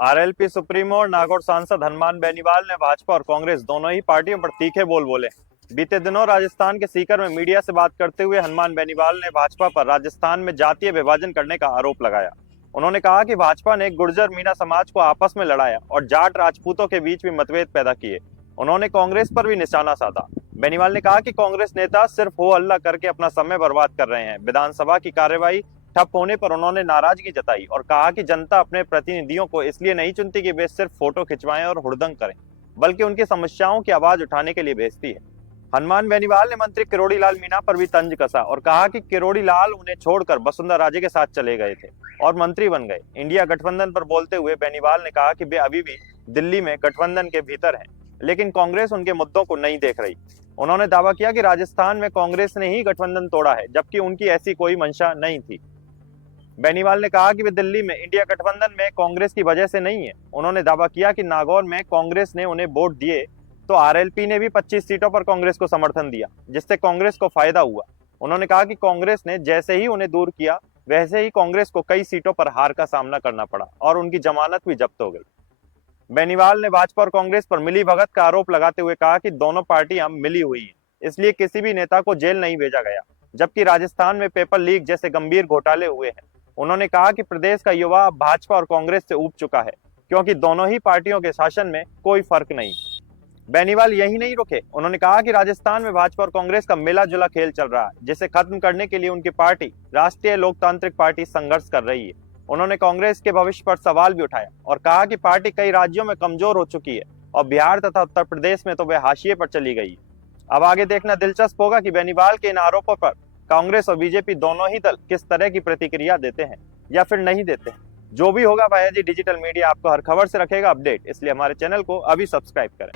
RLP supremo और नागौर सांसद हनुमान बेनीवाल ने भाजपा और कांग्रेस दोनों ही पार्टियों पर तीखे बोल बोले। बीते दिनों राजस्थान के सीकर में मीडिया से बात करते हुए हनुमान बेनीवाल ने भाजपा पर राजस्थान में जातीय विभाजन करने का आरोप लगाया। उन्होंने कहा कि भाजपा ने गुर्जर मीणा समाज को आपस में लड़ाया और जाट राजपूतों के बीच भी मतभेद पैदा किए। उन्होंने कांग्रेस पर भी निशाना साधा। बेनीवाल ने कहा कि कांग्रेस नेता सिर्फ हो हल्ला करके अपना समय बर्बाद कर रहे हैं। विधानसभा की कार्यवाही ठप होने पर उन्होंने नाराजगी जताई और कहा कि जनता अपने प्रतिनिधियों को इसलिए नहीं चुनती कि वे सिर्फ फोटो खिंचवाएं और हुड़दंग करें, बल्कि उनकी समस्याओं की आवाज उठाने के लिए भेजती है। हनुमान बेनीवाल ने मंत्री किरोड़ी लाल मीणा पर भी तंज कसा और कहा कि किरोड़ी लाल उन्हें छोड़कर वसुंधरा राजे के साथ चले गए थे और मंत्री बन गए। इंडिया गठबंधन पर बोलते हुए बेनीवाल ने कहा कि वे अभी भी दिल्ली में गठबंधन के भीतर हैं, लेकिन कांग्रेस उनके मुद्दों को नहीं देख रही। उन्होंने दावा किया कि राजस्थान में कांग्रेस ने ही गठबंधन तोड़ा है, जबकि उनकी ऐसी कोई मंशा नहीं थी। बेनीवाल ने कहा कि वे दिल्ली में इंडिया गठबंधन में कांग्रेस की वजह से नहीं है। उन्होंने दावा किया कि नागौर में कांग्रेस ने उन्हें वोट दिए तो आरएलपी ने भी 25 सीटों पर कांग्रेस को समर्थन दिया, जिससे कांग्रेस को फायदा हुआ। उन्होंने कहा कि कांग्रेस ने जैसे ही उन्हें दूर किया, वैसे ही कांग्रेस को कई सीटों पर हार का सामना करना पड़ा और उनकी जमानत भी जब्त हो गई। बेनीवाल ने भाजपा और कांग्रेस पर मिलीभगत का आरोप लगाते हुए कहा कि दोनों पार्टियां मिली हुई हैं, इसलिए किसी भी नेता को जेल नहीं भेजा गया, जबकि राजस्थान में पेपर लीक जैसे गंभीर घोटाले हुए हैं। उन्होंने कहा कि प्रदेश का युवा अब भाजपा और कांग्रेस से ऊब चुका है, क्योंकि दोनों ही पार्टियों के शासन में कोई फर्क नहीं। बेनीवाल यही नहीं रुके। उन्होंने कहा कि राजस्थान में भाजपा और कांग्रेस का मिला जुला खेल चल रहा है, जिसे खत्म करने के लिए उनकी पार्टी राष्ट्रीय लोकतांत्रिक पार्टी संघर्ष कर रही है। उन्होंने कांग्रेस के भविष्य पर सवाल भी उठाया और कहा कि पार्टी कई राज्यों में कमजोर हो चुकी है और बिहार तथा उत्तर प्रदेश में तो वे हाशिए पर चली गई है। अब आगे देखना दिलचस्प होगा कि बेनीवाल के इन आरोपों पर कांग्रेस और बीजेपी दोनों ही दल किस तरह की प्रतिक्रिया देते हैं या फिर नहीं देते हैं। जो भी होगा भैया जी डिजिटल मीडिया आपको हर खबर से रखेगा अपडेट, इसलिए हमारे चैनल को अभी सब्सक्राइब करें।